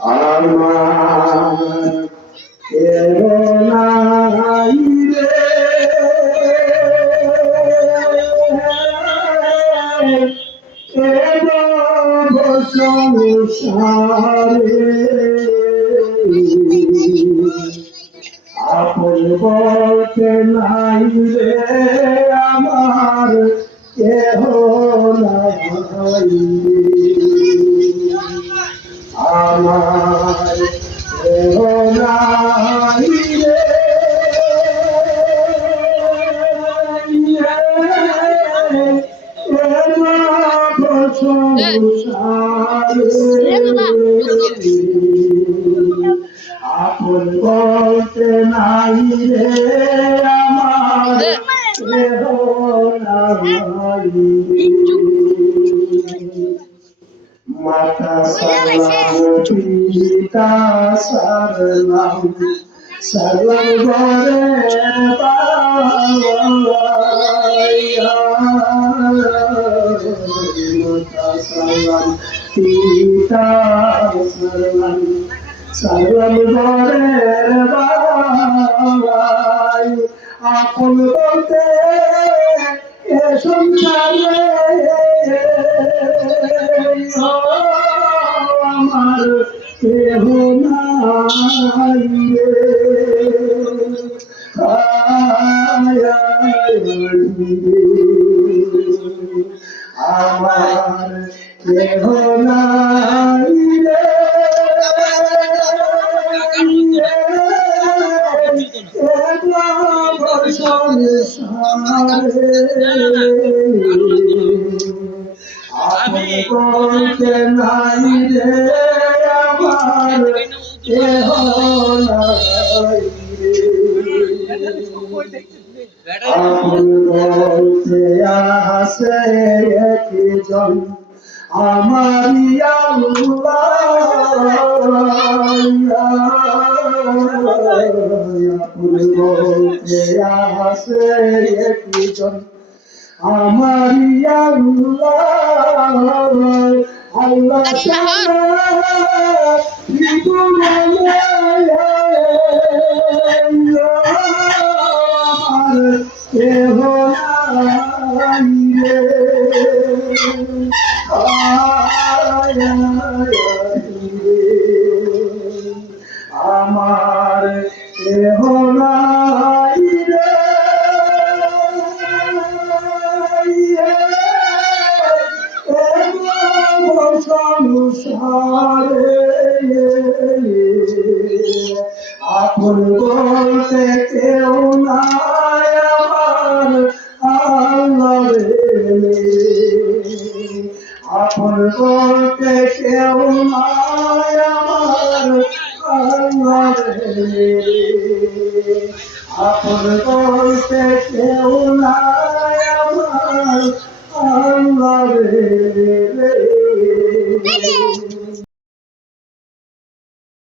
আমার কেহ নাই রে কেব সংসারে আপন বলতে নাই রে আমার কেহ নাই আমার কেহ নাই রে আপন বলতে নাই রে আমার কেহ নাই মাতা সালাম পিতা সালাম সালাম ঘরে মাতা সালাম পিতা সালাম সালাম ঘরে বাবাই আপন বলতে এ সংসারে আমার কেহ নাই আমার কেহ নাই আপন বলতে নাই রে আমার কেহ নাই আপন বলতে আসে একজন আমারি আপন বলতে আসে একজন আমারি আল্লাহ কেহ নাই আমার কেহ নাই রে সংসারে আপন বলতে কেউ নাই আমার আল্লাহ রে আপন বলতে কেউ নাই আমার আল্লাহ রে আপন বলতে কেউ নাই